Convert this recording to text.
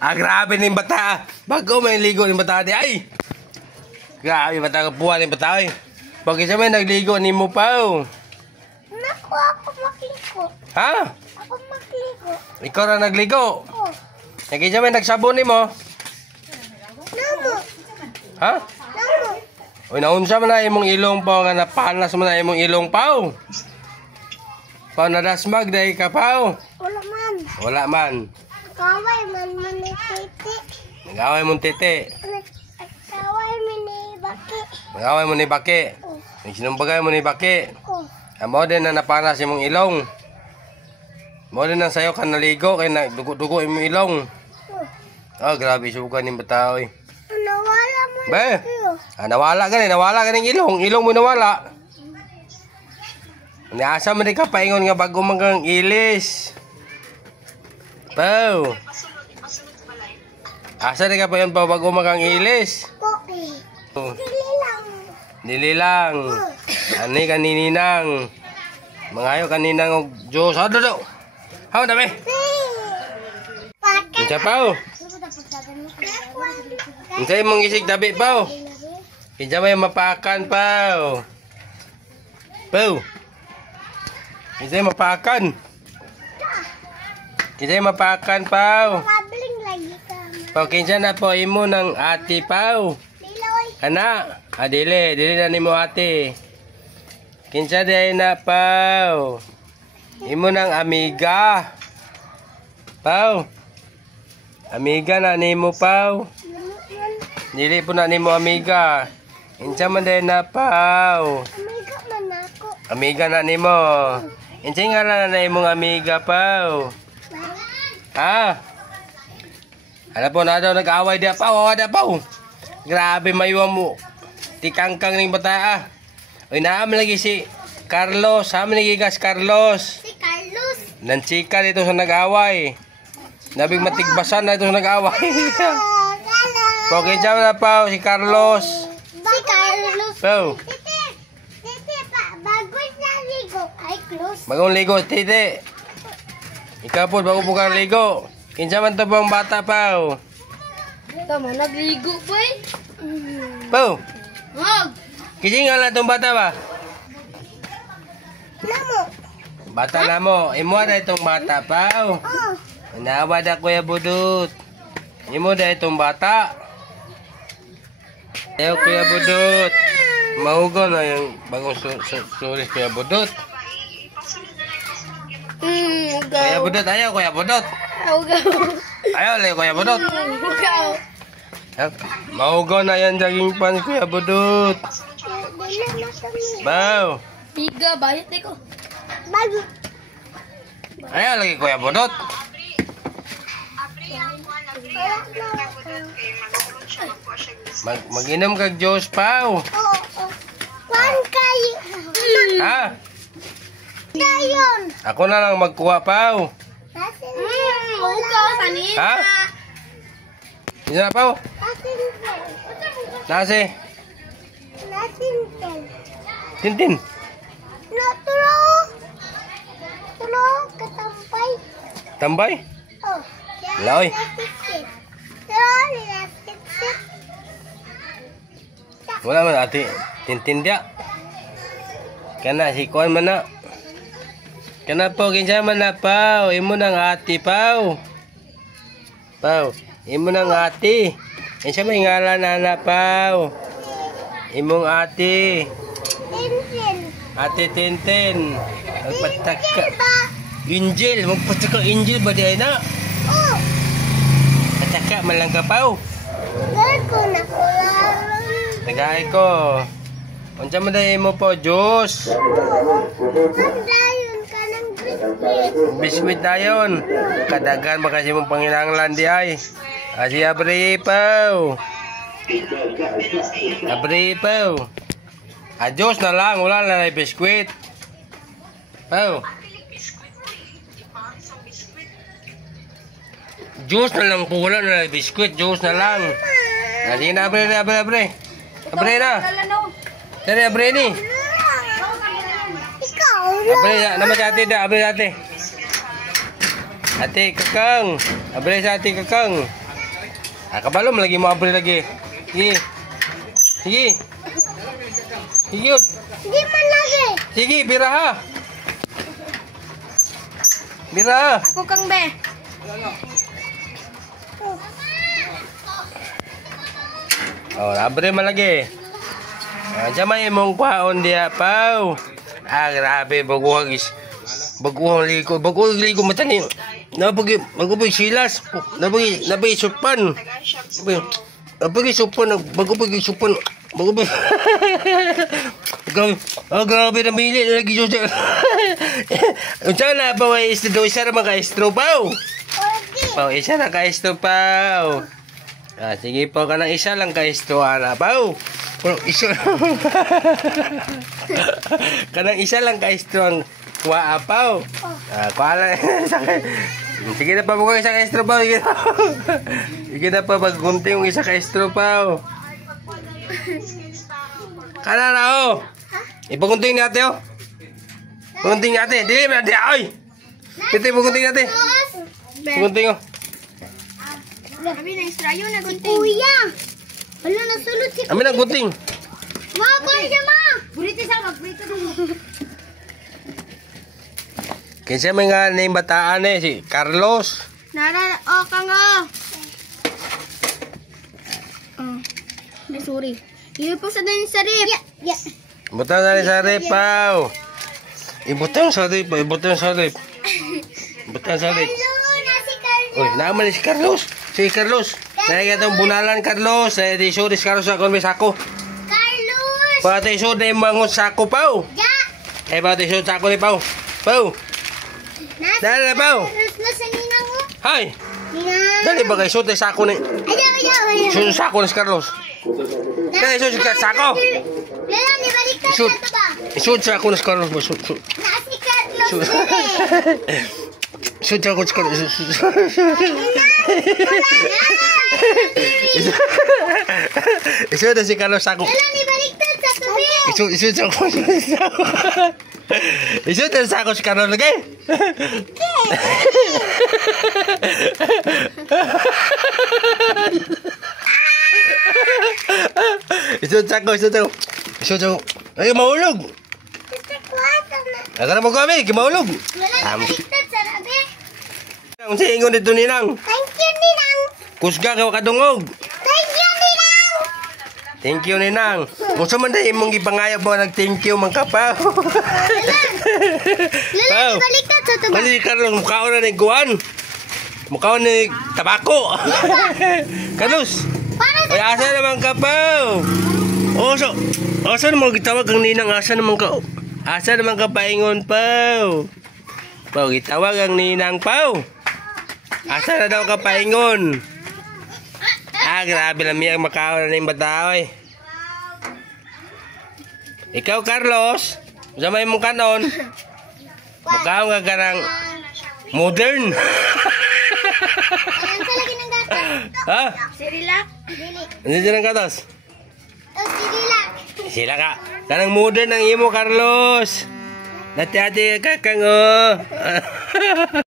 Grabe ning bata. Bago may ligo ning bata di ay. Grabe bata ka puwa ning bata ay. Pag isa may nagligo ni mo pa. Naku, ako makligo. Ha? Ako makligo. Ikaw na nagligo? Oh. Nagisa may nagsabon ni mo? Namo. Ha? Namo. Uy, naunsa man na imong ilong pa nga napanas man na imong ilong pa. Pa nadasmag dahil ka pa. Wala man. Wala man. Kaway man ni titi. Nag-away mong titi. Kaway man ni baki. Nag-away mo ni Baki. Oh. Sinumbagay mo ni Baki. Oh. Amo din na napanas imong ilong. Mo din nang sayo ka naligo kay nagdugo-dugo imong ilong. Oh. Grabe suga ning bata oy. Nawala mo. Be. Nawala ganing ilong. Ilong mo nawala. Niasa man di ka paingon nga bago magang ilis. Pau. Asa di ka paingon pa bago magang ilis? Okay. Dili lang. Ani kanininang. Mangayo kaninang og Diyos. Hado do. Haw dami. Kinsa pao? Kinsa imong isig dabi pao? Kinsa may mapakan pao? Pao. Kinsa mapakan? Kinsa mapakan pao? Kabling lagi ka. Pao kinsa na po imo ng ati pao? Diloy. Ana, dili na nimo ate. Kinsa day na pao? Imo nang amiga. Pao. Amiga na nimo pao. Dili po na nimo amiga. Kinsa man day na pao? Amiga man ako. Amiga na nimo. Kinsa nga na imong amiga pao? Ha? Ala po na daw nag-away dia pao, awa dia pao. Grabe maywa mo. Tikangkang ning bata. Oy naam lagi si Carlos. Saan nagigas Carlos? Si Carlos. Nanchika dito sa nag-away. Nabig matigbasan na ito sa nag-away. Okay, dyan na pa si Carlos. Si Carlos. Pao. Titi pa. Bago na ligo. Ay, close. Bagong ligo, titi. Ikaw po, bago po kang ligo. Kinsa man to bang bata, Pao? Tama, nagligo po eh. Pao. Wag. Kinsa nga lang itong bata ba? Namo. Bata na mo. Imo na itong bata, Pao. Oh. Nawa na Kuya Budut. Imo na itong bata. Ayaw Kuya Budut. Mahugaw na yung bagong sulis Kuya Budut. Kuya Budut, ayaw Kuya Budut. Ayaw lang Kuya Budut. Mahugaw na yan daging pan Kuya Budut. Bao. Tiga, bayat ko. Bago. Ayaw lagi Kuya Budut. Mag-inom kag Diyos, Pao. Kwan kayo. Ha? Dayon. Ako na lang magkuha, Pao. Ugaw, kanina. Ha? Isa na, Pao? Nasi? Nasinten. Tintin. Natulo. Tulo, katampay. Tambay? Oh. Laoy. Wala man ati. Tintin dia. Kana si Kuan man na. Kana po kinsa man na Pao. Imo nang ati Pao. Pao. Imo nang ati. Kinsa may ngalan na Pao. Imong ati. Tintin. Ati Tintin. Magpataka. Injil. Magpataka Injil ba di na? Oh. Pataka man lang ka Pao. Gago na ko lang. Nagay ko. Unsa man day mo po, Diyos? Dayon ka ng biskuit. Biskuit dayon. Kadagan ba kasi mong panginahanglan di ay? Asi abri Pao. Abri Pao. Diyos na lang, wala na na biskuit. Pao. Diyos na lang po, wala na na biskuit. Diyos na lang. Sige na, abre na. Abre na. Dari abre ni. Ikaw Abre na. Nama sa ate da. Abre sa ate. Ate kakang. Abre sa ate kakang. Kabalo, malagi mo abri lagi. Sige. Sige. Sige yun. Hindi man lagi. Sige, biraha. Biraha. Ako kang be. Oh, abre man lagi. Jamay mong kwaon diya, pao. Grabe, baguhag is. Baguhang ligo matani. Nabagi silas. Nabagi supan. Nabagi supan. Grabe na mili na lagi siya. Unsa na ba way istro isa ra mga istro pao? Pao isa na ka istro pao. Sige po ka ng isa lang ka istro ana pao. Pero isa kanang isa lang ka istro ang kuha pao. Kuha lang. Sige na pa mo isa ka istro pao. Sige na pa maggunting yung isa ka istro pao. Kana na oh. Ipagunting natin oh. Pagunting natin. Dili na di ay. Dito ipagunting natin. Pagunting oh. Abi na istrayo na gunting. Kuya. Wala na sulod si. Amin ang gunting. Ma, kuya ma. Buriti sa magburito mo. Kinsa may nga name bataan eh si Carlos. Nara kang sorry. Iyo po sa din sa rip. Yeah. Butang na rin sa rip, pao. Ibutang sa rip, ibutang sa rip. Butang sa rip. Uy, naman si Carlos. Si Carlos. Naya itong bunalan, Carlos. Naya di sorry si Carlos ako may sako. Carlos! Pati sud na mangon sako, pao. Ja! Pati sud sako ni pao. Pao. Dali na, pao. Nasa ninang mo? Hay. Ninang. Dali ba kayo sud na sako ni. Ayaw. Sud sako ni si Carlos. Dali sud si sako. Lala, nibaliktad Sud. na to ba? Sud sako ni si Carlos. Sud. Naa si Carlos Sud. dire. Sud sako ni si Carlos. Isud na si Carlos sako. Lala, nibaliktad sa tubig. Isud sako. Isud na sako si Carlos lagi. Isud sako. Ay, maulog. Agara mo kami, kimaulog. Lala, nibaliktad sa rabi. Ang siingon dito ninang. Thank you, Ninang. Kusga ka kadungog. Thank you, Ninang. Thank you ninang. Kung sa man dahil mong ipangayap mo nag-thank you man ka pa. Lala, nibaliktad sa tubig. Kasi Carlos, mukhaon na ni Guan. Mukhaon ni tabako. Carlos, Para ay asa naman ka pa. Asa naman gitawag ang ninang, asa naman ka. Asa naman ka paingon pa. Pao, gitawag ang ninang pa. Asa na daw ka paingon. Grabe lang miyang makaon na yung bata eh. Ikaw Carlos, samay mong kanon. Mukhaon ka ng modern. Ayan sa lagi ng gatas. Ha? Sirilak. Dili. Ano dyan ang katas? Sirilak. Sila ka. Kanang modern ang imo Carlos. Dati-dati ka kang